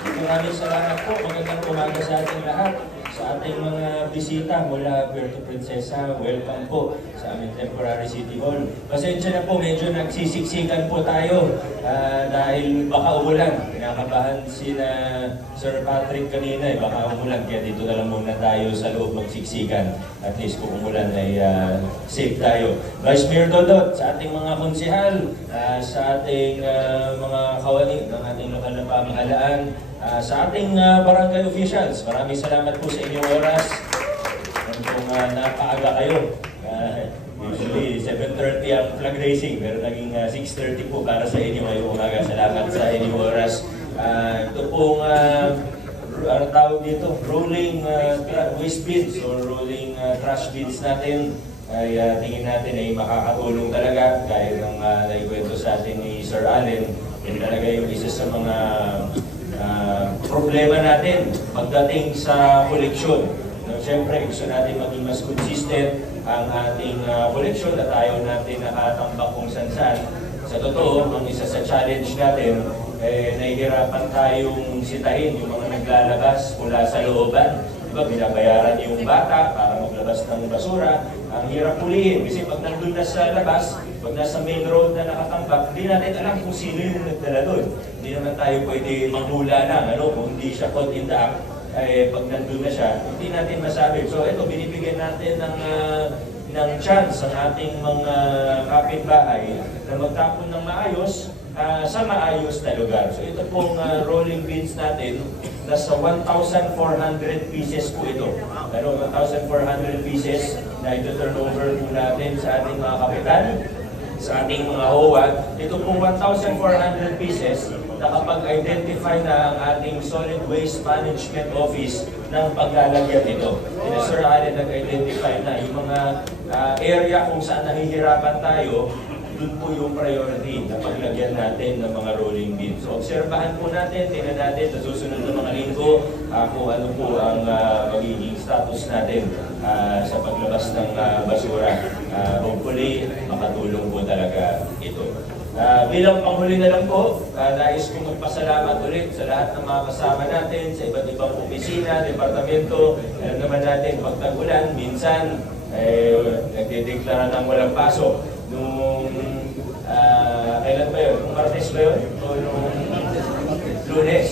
Maraming salamat po. Magandang umaga sa ating lahat. Sa ating mga bisita mula Puerto Princesa, welcome po sa aming temporary city hall. Pasensya na po, medyo nagsisiksikan po tayo dahil baka umulan. Kinakabahan sila Sir Patrick kanina, baka umulan. Kaya dito na lang muna tayo sa loob magsiksikan. At least kung umulan ay safe tayo. Vice Mayor Dodot, sa ating mga konsehal, sa ating mga kawani ng ating lokal na pamahalaan, sa ating barangay officials, maraming salamat po sa inyong oras. Kung napaaga kayo, usually 7:30 ang flag racing, pero naging 6:30 po para sa inyo ngayong umaga. Salamat sa inyong oras. Ito pong tawag dito, rolling waste bins or rolling trash bins natin ay tingin natin ay makakatulong talaga. Gaya ng naikwento sa atin ni Sir Allen, yun talaga yung isa sa mga problema natin pagdating sa koleksyon. Siyempre, gusto natin maging mas consistent ang ating koleksyon at ayaw natin nakatambak kung saan-saan. Sa totoo, ang isa sa challenge natin, nahihirapan tayong sitahin yung mga naglalabas mula sa looban. Diba, binabayaran yung bata para maglabas ng basura. Ang hirap pulihin kasi pag nandun na sa labas, pag nasa main road na nakatambak, hindi natin alam kung sino yung nagdala doon. Hindi naman tayo pwede manghula ng kung hindi siya caught in the act, pag nandun na siya, hindi natin masabi. So ito, binibigyan natin ng chance ang ating mga kapitbahay na magtapon ng maayos sa maayos na lugar. So ito pong rolling bins natin, nasa 1,400 pieces po ito. Pero 1,400 pieces na ito-turn over po natin sa ating mga kapitan, sa ating mga HOAD. Ito pong 1,400 pieces na kapag-identify na ang ating Solid Waste Management Office ng paglalagyan nito. Sir Allen nag-identify na yung mga area kung saan nahihirapan tayo, doon po yung priority na paglagyan natin ng mga rolling bins. So, obserbahan po natin, tingnan natin sa susunod na mga linggo kung ano po ang magiging status natin sa paglabas ng basura. Hopefully, makatulong po talaga ito. Bilang panghuli na lang po, nais kong magpasalamat ulit sa lahat ng mga kasama natin sa iba't ibang opisina, departamento. Alam naman natin, pag tag-ulan, minsan nagdedeklara ng walang pasok. Nung kailan ba yun? Nung Martes ba yun? O nung Lunes?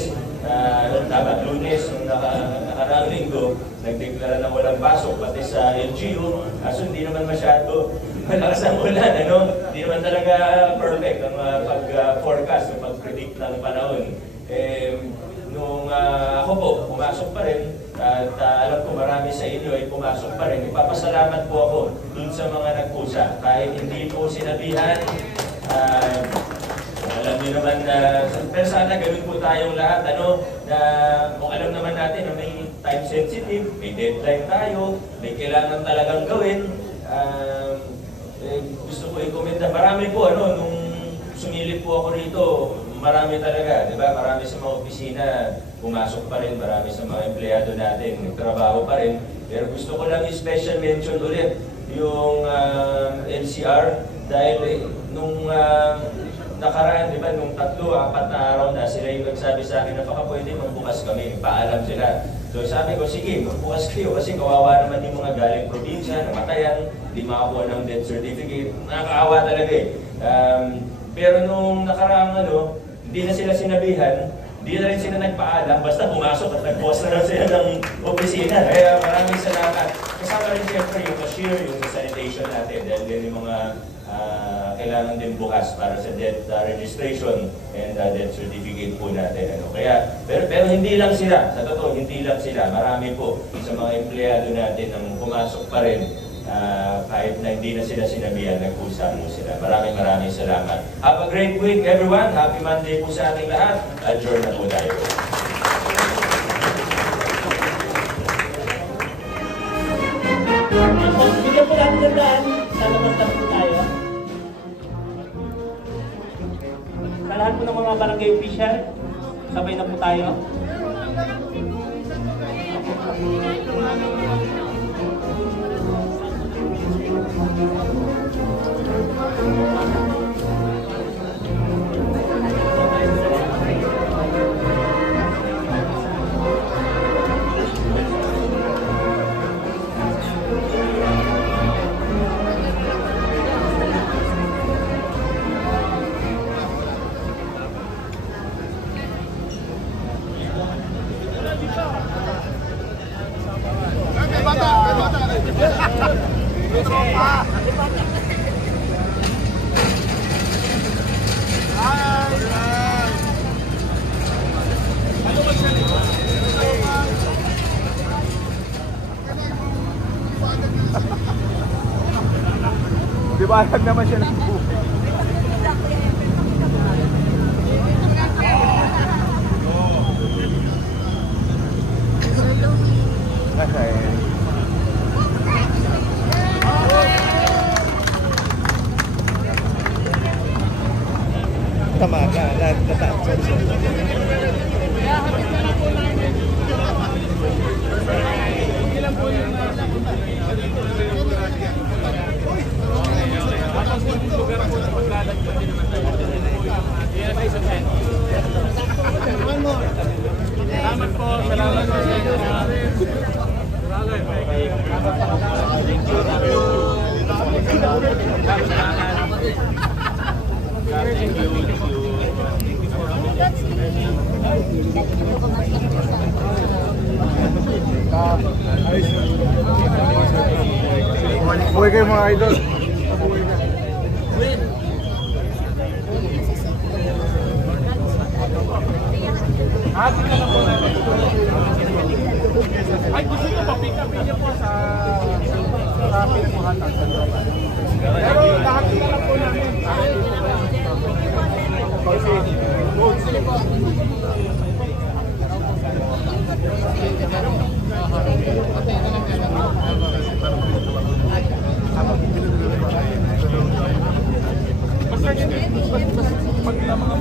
Tama, Lunes, nung nakaraang linggo, nagdeklara ng walang pasok, pati sa LGU. Kaso hindi naman masyado malakas ang ulan, Hindi naman talaga perfect ang pag-forecast, yung pag-predict ng panahon. Nung ako po, pumasok pa rin, at alam ko marami sa inyo ay pumasok pa rin. Ipapasalamat po ako dun sa mga nagpusa. Kahit hindi po sinabihan, alam niyo naman pero sana gawin po tayong lahat, na kung alam naman natin na may time sensitive, may deadline tayo, may kailangan talagang gawin, gusto ko i-commenda. Marami po, nung sumilip po ako rito, marami talaga, di ba? Marami sa mga opisina, pumasok pa rin, marami sa mga empleyado natin, nagtrabaho pa rin. Pero gusto ko lang i-special mention ulit yung NCR dahil nung nakaraan, di ba, nung 3-4 na araw na sila yung nagsabi sa akin na baka pwede magbukas kami, paalam sila. So sabi ko, sige, magbukas kayo kasi kawawa naman yung mga galing probinsya, namatayan, di makakuha ng death certificate. Nakakaawa talaga eh. Pero nung nakaraang hindi na sila sinabihan, hindi na rin sila nagpaalam, basta pumasok at nag-post na lang sila ng opisina. Kaya maraming salamat. Kasama rin siyempre yung cashier, yung sanitation natin, dahil din yung mga kailangan din bukas para sa death registration and death certificate po natin. Kaya, pero hindi lang sila, sa totoo, hindi lang sila. Marami po sa mga empleyado natin ang pumasok pa rin. Kahit na hindi na sila sinabihan, nag-usap mo sila. Maraming salamat. Have a great week, everyone. Happy Monday po sa ating lahat. Adjourn na po tayo. Bigyan po natin ng daan. Sa labas na po tayo. Sa lahat po ng mga barangay official, sabay na po tayo. Pumayag naman siya ng buhay. Okay. Tama ka, Salamat po, salamat po. Buhay kayo mga idol. Ay, gusto ko pa-pick up niyo po sa traffic po hatag. Pero lahat na lang po namin. Basta yun, pag mga